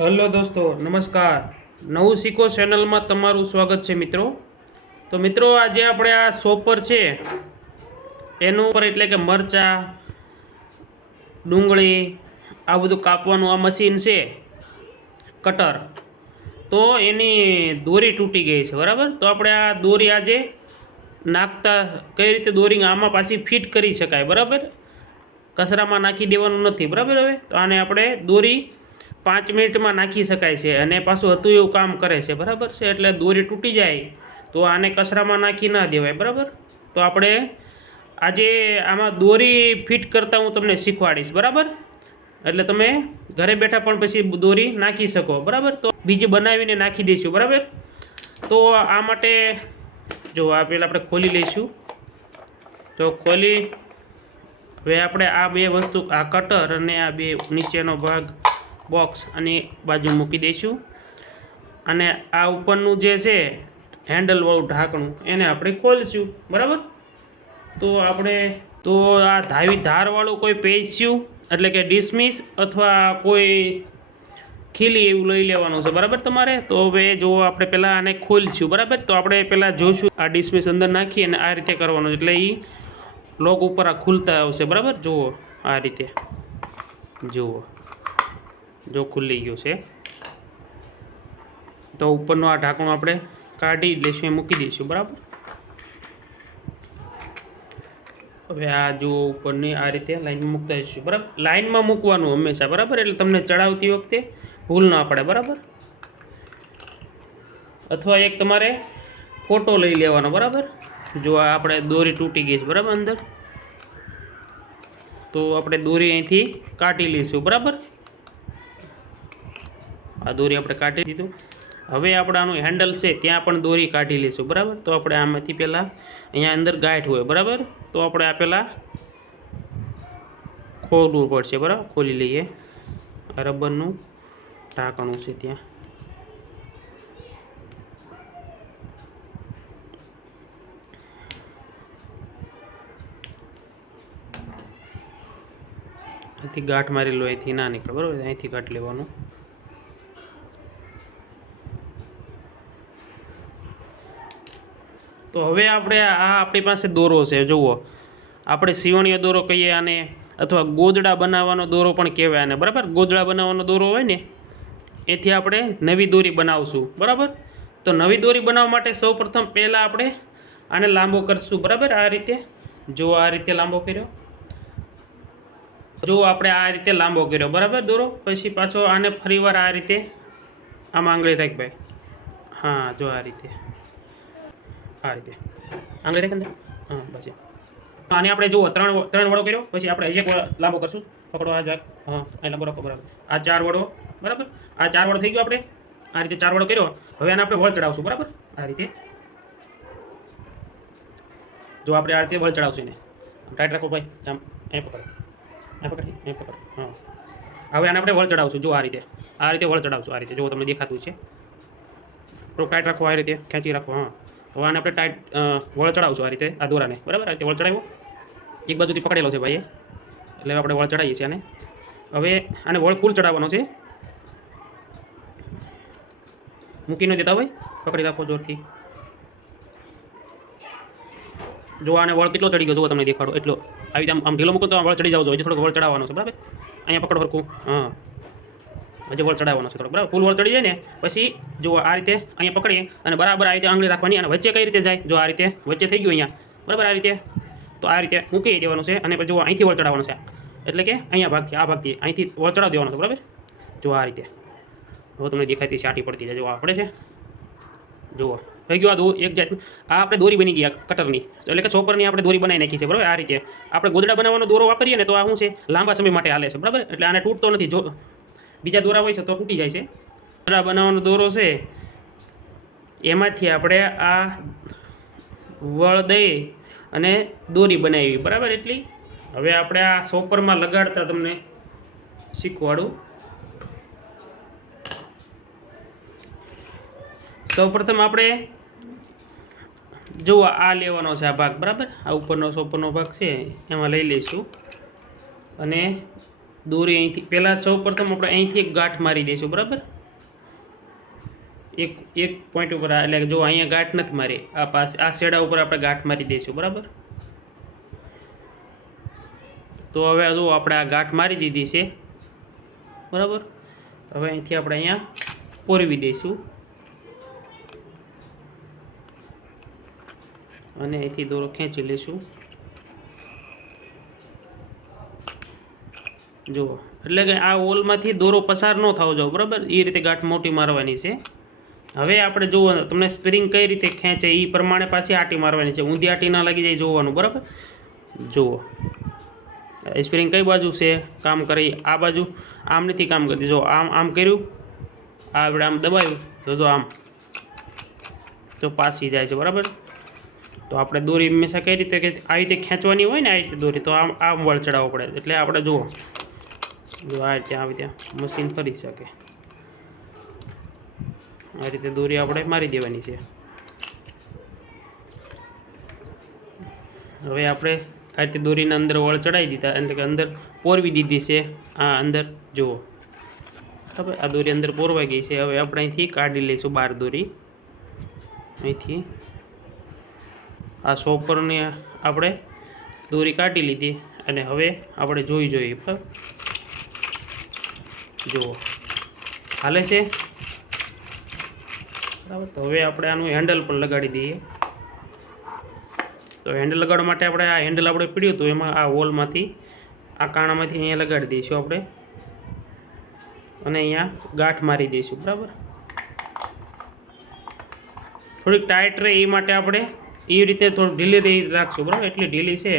Hello દોસ્તો, નમસ્કાર. નવું શીખો ચેનલમાં તમારું સ્વાગત છે મિત્રો. તો મિત્રો, આજે આપણે આ સોપર છે. એનું ઉપર એટલે કે મરચાં, ડુંગળી, આ બધું કાપવાનું આ મશીન છે, કટર. તો એની દોરી તૂટી ગઈ છે, બરાબર? તો આપણે આ દોરી આજે નાખતા, કઈ રીતે દોરી આમાં પાછી ફિટ કરી શકાય, બરાબર? કચરામાં નાખી દેવાનું નથી, બરાબર હવે? તો આને આપણે દોરી પાંચ મિનિટમાં નાખી શકાય છે અને પાછું હતું એવું કામ કરે છે. બરાબર છે? એટલે દોરી તૂટી જાય તો આને કચરામાં નાખી ના દેવાય. બરાબર? તો આપણે આજે આમાં દોરી ફિટ કરતાં હું તમને શીખવાડીશ. બરાબર? એટલે તમે ઘરે બેઠા પણ પછી દોરી નાખી શકો. બરાબર? તો બીજી બનાવીને નાખી દઈશું. બરાબર? તો આ માટે જો આ પહેલાં આપણે ખોલી લઈશું. તો ખોલી હવે આપણે આ બે વસ્તુ, આ કટર અને આ બે નીચેનો ભાગ બોક્સ અને બાજુ મૂકી દઈશું. અને આ ઉપરનું જે છે હેન્ડલવાળું ઢાંકણું, એને આપણે ખોલશું. બરાબર? તો આપણે, તો આ ધાવી ધારવાળું કોઈ પેસ્યું એટલે કે ડિસમિસ અથવા કોઈ ખીલી એવું લઈ લેવાનું છે. બરાબર તમારે? તો હવે જો આપણે પહેલાં આને ખોલશું, બરાબર? તો આપણે પહેલાં જોશું, આ ડિસમિસ અંદર નાખી અને આ રીતે કરવાનું એટલે એ લોક ઉપર આ ખુલતા આવશે. બરાબર? જુઓ આ રીતે. જુઓ. જો ખુલ્લી ગયું છે. તો ઉપરનું આ ઢાંકણું આપણે કાઢી જ લઈશું, એ મૂકી દઈશું, બરાબર? હવે આ જુઓ ઉપરની આ રીતે લાઈનમાં મૂકતા જઈશું, બરાબર? લાઈનમાં મૂકવાનું હંમેશા, બરાબર? એટલે તમને ચડાવતી વખતે ભૂલ ના પડે, બરાબર? અથવા એક તમારે ફોટો લઈ લેવાનો, બરાબર? જો આ આપણે દોરી તૂટી ગઈ છે, બરાબર, અંદર? તો આપણે દોરી અહીંથી કાઢી લઈશું, બરાબર? આ દોરી આપણે કાઢી દીધું. હવે આપણે આનું હેન્ડલ છે, ત્યાં પણ દોરી કાઢી લઈશું, બરાબર? તો આપણે આમાંથી પહેલાં અહીંયા અંદર ગાંઠ હોય, બરાબર? તો આપણે આ પહેલાં ખોલવું પડશે, બરાબર? ખોલી લઈએ. રબરનું ઢાંકણું છે ત્યાં. અહીંથી ગાંઠ મારેલો અહીંથી ના નીકળે, બરાબર? અહીંથી ગાંઠ લેવાનું. તો હવે આપણે આ આપણી પાસે દોરો છે, જુઓ. આપણે સીવણીયો દોરો કહીએ આને, અથવા ગોદડા બનાવવાનો દોરો પણ કહેવાય આને. બરાબર? ગોદડા બનાવવાનો દોરો હોય ને, એથી આપણે નવી દોરી બનાવશું. બરાબર? તો નવી દોરી બનાવવા માટે સૌપ્રથમ પહેલાં આપણે આને લાંબો કરશું. બરાબર? આ રીતે. જો આ રીતે લાંબો કર્યો. જો આપણે આ રીતે લાંબો કર્યો. બરાબર દોરો? પછી પાછો આને ફરીવાર આ રીતે આમ આંગળી રાખ ભાઈ. હા, જો આ રીતે. આ રીતે. આંગળી રાખે ને હા, પછી. આને આપણે જુઓ, ત્રણ ત્રણ વડો કર્યો, પછી આપણે એક લાંબો કરશું. પકડો આ જાગ હા અહીં લાંબો રાખો, બરાબર. આ ચાર વડો, બરાબર? આ ચાર વડો થઈ ગયો આપણે. આ રીતે ચાર વડો કર્યો. હવે આને આપણે વળ ચડાવશું, બરાબર? આ રીતે. જો આપણે આ રીતે વળ ચડાવશું એને. ટાઈટ રાખો ભાઈ. આમ એ પકડો. એ પકડ એ પકડ. હા. હવે આને આપણે વળ ચડાવશું. જો આ રીતે. આ રીતે વળ ચડાવશું, આ રીતે. જો તમને દેખાતું છે થોડુંક ટાઈટ રાખો, આ રીતે. ખેંચી રાખો, હા. હવે આને આપણે ટાઈટ વળ ચડાવશું આ રીતે, આ દોરાને. બરાબર? આ રીતે વળ ચડાવ્યો. એક બાજુથી પકડેલો છે ભાઈએ. એટલે આપણે વળ ચડાવીએ છીએ આને. હવે આને વળ ફૂલ ચડાવવાનો છે. મૂકી ન દેતા ભાઈ. પકડી રાખો જોરથી. જો આને વળ કેટલો ચડી ગયો, જુઓ તમને દેખાડો. એટલો. આવી રીતે આમ ઢીલો મૂકો તો વળ ચડી જાવ જોઈએ થોડોક વળ ચડાવવાનો છે. બરાબર? અહીંયા પકડો હરખું. હા. હજી વળ ચડાવવાનો છે થોડો બરાબર? ફૂલ વળ ચડી જાય ને, પછી જો આ રીતે અહીંયા પકડીએ અને બરાબર આ રીતે આંગળી રાખવાની અને વચ્ચે કઈ રીતે જાય, જો આ રીતે વચ્ચે થઈ ગયું અહીંયા, બરાબર આ રીતે? તો આ રીતે મૂકી દેવાનું છે અને પછી જો અહીંથી વળ ચડાવવાનું છે, એટલે કે અહીંયા ભાગથી, આ ભાગથી અહીંથી વળ ચડાવી દેવાનો છે, બરાબર? જો આ રીતે. હવે તમને દેખાતી છાંટી પડતી જાય, જો આ પડે છે. જુઓ, થઈ ગયું આ દો એક જાત આ આપણે દોરી બની ગયા કટરની એટલે કે ચોપરની આપણે દોરી બનાવી નાખી છે, બરાબર? આ રીતે. આપણે ગોદડા બનાવવાનો દોરો વાપરીએ ને તો આ શું છે? લાંબા સમય માટે હાલે છે, બરાબર? એટલે આને તૂટતો નથી. જો બીજા દોરા હોય છે તો તૂટી જાય છે. દોરા બનાવવાનો દોરો છે. એમાંથી આપણે આ વળ દઈ અને દોરી બનાવી, બરાબર એટલી? હવે આપણે આ સોપરમાં લગાડતા તમને શીખવાડું. સૌપ્રથમ આપણે જુઓ, આ લેવાનો છે આ ભાગ, બરાબર? આ ઉપરનો સોપરનો ભાગ છે, એમાં લઈ લઈશું. અને દોરી અહીંથી પહેલાં સૌ પ્રથમ આપણે અહીંથી એક ગાંઠ મારી દઈશું, બરાબર? એક એક પોઈન્ટ ઉપર એટલે જો અહીંયા ગાંઠ નથી મારી, આ પાસે, આ શેડા ઉપર આપણે ગાંઠ મારી દઈશું, બરાબર? તો હવે જો આપણે આ ગાંઠ મારી દીધી છે, બરાબર? હવે અહીંથી આપણે અહીંયા પોરવી દઈશું. અને અહીંથી દોરો ખેંચી લઈશું. જુઓ. એટલે કે આ ઓલમાંથી દોરો પસાર ન થવો જોઈએ બરાબર? એ રીતે ગાંઠ મોટી મારવાની છે. હવે આપણે જુઓ, તમને સ્પ્રિંગ કઈ રીતે ખેંચે એ પ્રમાણે પાછી આટી મારવાની છે. ઊંધી આટી ના લાગી જાય જોવાનું, બરાબર? જુઓ. સ્પ્રિંગ કઈ બાજુ છે? કામ કરે આ બાજુ. આમ નથી કામ કરતી. જો આમ આમ કર્યું. આ આપણે આમ દબાયું. તો જો આમ. તો પાછી જાય છે, બરાબર? તો આપણે દોરી હંમેશા કઈ રીતે કે આવી રીતે ખેંચવાની હોય ને, આ રીતે દોરી. તો આમ આમ વળ ચડાવવો પડે. એટલે આપણે જુઓ. આ રીતે આવી ત્યાં મશીન ફરી શકે. આ રીતે દોરી આપણે મારી દેવાની છે. હવે આપણે આ રીતે દોરીના અંદર વળ ચડાવી દીધા, એટલે કે અંદર પોરવી દીધી છે. આ અંદર જુઓ. હવે આ દોરી અંદર પોરવાઈ ગઈ છે. હવે આપણે અહીંથી કાઢી લઈશું બાર દોરી. અહીંથી આ સોપરની આપણે દોરી કાઢી લીધી. અને હવે આપણે જોઈ જોઈએ, બરાબર? જુઓ. હાલે છે? બરાબર, તો હવે આપણે આનું હેન્ડલ પણ લગાડી દઈએ. તો હેન્ડલ લગાડવા માટે આપણે આ હેન્ડલ આપણે પીડ્યું હતું, એમાં આ હોલમાંથી આ કાણામાંથી અહીંયા લગાડી દઈશું આપણે. અને અહીંયા ગાંઠ મારી દઈશું, બરાબર? થોડીક ટાઈટ રહે એ માટે આપણે એ રીતે થોડું ઢીલી રહી રાખશું, બરાબર? એટલી ઢીલી છે,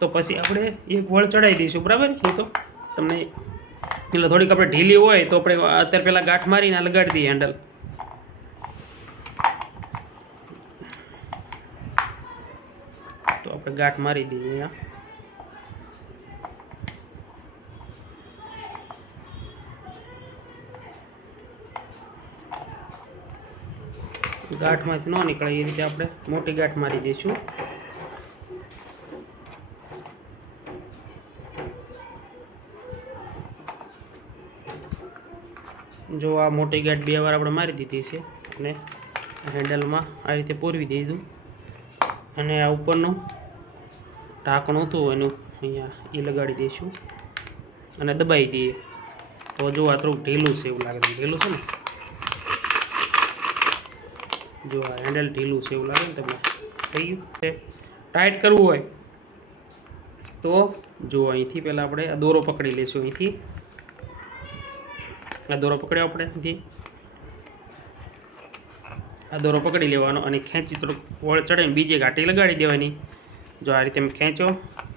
તો પછી આપણે એક વળ ચડાવી દઈશું, બરાબર? એ તો તમને એટલે થોડીક આપણે ઢીલી હોય તો આપણે અત્યારે પહેલાં ગાંઠ મારીને લગાડી દઈએ હેન્ડલ તો આપણે ગાંઠ મારી દઈએ અહીંયા. ગાંઠમાંથી ન નીકળે એ રીતે આપણે મોટી ગાંઠ મારી દઈશું. જો આ મોટી ગાંઠ બે વાર આપણે મારી દીધી છે અને હેન્ડલમાં આ રીતે પૂરવી દીધું. અને આ ઉપરનું ઢાંકણું હતું એનું અહીંયા એ લગાડી દઈશું અને દબાવી દઈએ. તો જો આ થોડુંક ઢીલું છે એવું લાગે ઢીલું છે ને? જો આ હેન્ડલ ઢીલું છે એવું લાગે ને તમને? થઈ ગયું? ટાઈટ કરવું હોય તો જો અહીંથી પહેલાં આપણે દોરો પકડી લઈશું અહીંથી. આ દોરો પકડ્યો આપણે આ દોરો પકડી લેવાનો અને ખેંચી થોડુંક વળ ચડાવીને બીજે ગાંઠી લગાડી દેવાની. જો આ રીતે ખેંચો,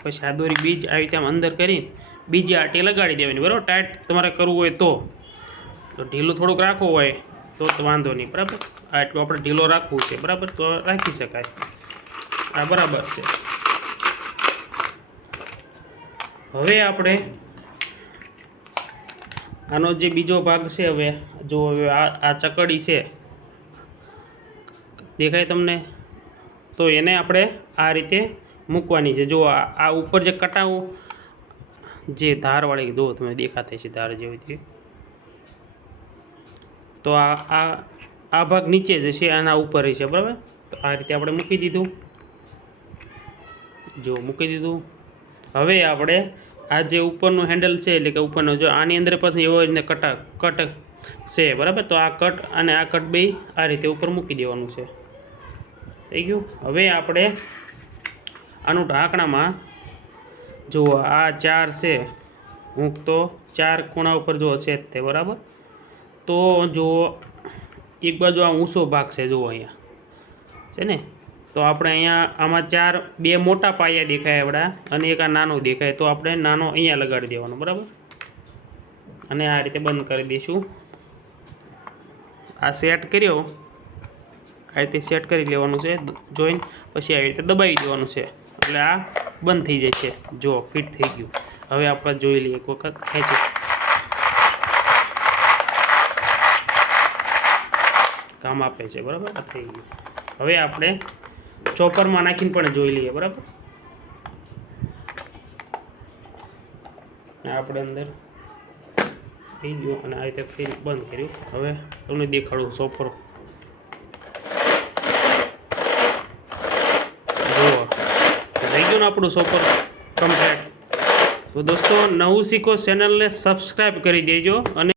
પછી આ દોરી બીજ આવી રીતે અંદર કરી બીજી આટી લગાડી દેવાની. બરાબર? ટાઈટ તમારે કરવું હોય તો. તો ઢીલું થોડુંક રાખવું હોય તો વાંધો નહીં. બરાબર? આ એટલું આપણે ઢીલો રાખવું છે. બરાબર? તો રાખી શકાય. આ બરાબર છે. હવે આપણે આનો જે બીજો ભાગ છે હવે, જો હવે આ ચકડી છે, દેખાય તમને? તો એને આપણે આ રીતે મૂકવાની છે. જો આ ઉપર જે કટાવું જે ધારવાળી જુઓ તમે દેખાતી છે ધાર જેવી છે તો આ આ આ ભાગ નીચે જ છે આના ઉપર છે, બરાબર? તો આ રીતે આપણે મૂકી દીધું. જો મૂકી દીધું. હવે આપણે આ જે ઉપરનું હેન્ડલ છે, એટલે કે ઉપરનો જો આની અંદર પછી એવો રીતે કટા કટ છે, બરાબર? તો આ કટ અને આ કટ બે આ રીતે ઉપર મૂકી દેવાનું છે. થઈ ગયું? હવે આપણે આનું ઢાંકણામાં જુઓ આ ચાર છે, હું તો ચાર ખૂણા ઉપર જુઓ છે જ તે, બરાબર? તો જુઓ એક બાજુ આ ઊંચો ભાગ છે, જુઓ અહીંયા. છે ને? તો આપણે અહીંયા આમાં ચાર, બે મોટા પાયા દેખાય આપણા અને એક આ નાનો દેખાય. તો આપણે નાનો અહીંયા લગાડી દેવાનો, બરાબર? અને આ રીતે બંધ કરી દઈશું. આ સેટ કર્યો. આ રીતે સેટ કરી લેવાનું છે જોઈન. પછી આવી રીતે દબાવી દેવાનું છે. એટલે આ બંધ થઈ છે. જો ફિટ થઈ ગયું. હવે આપણે જોઈ લઈએ એક વખત. ખેંચી કામ આપે છે, બરાબર? થઈ ગયું. હવે આપણે ચોપરમાં નાખીને પણ જોઈ લઈએ, બરાબર? આપણે અંદર થઈ ગયો અને આ રીતે ફરી બંધ કર્યું. હવે તમને દેખાડું સોફર જુઓ. થઈ ગયું ને આપણું સોફર કમ્પ્લેટ તો દોસ્તો, નવું શીખો ચેનલને સબસ્ક્રાઈબ કરી દેજો અને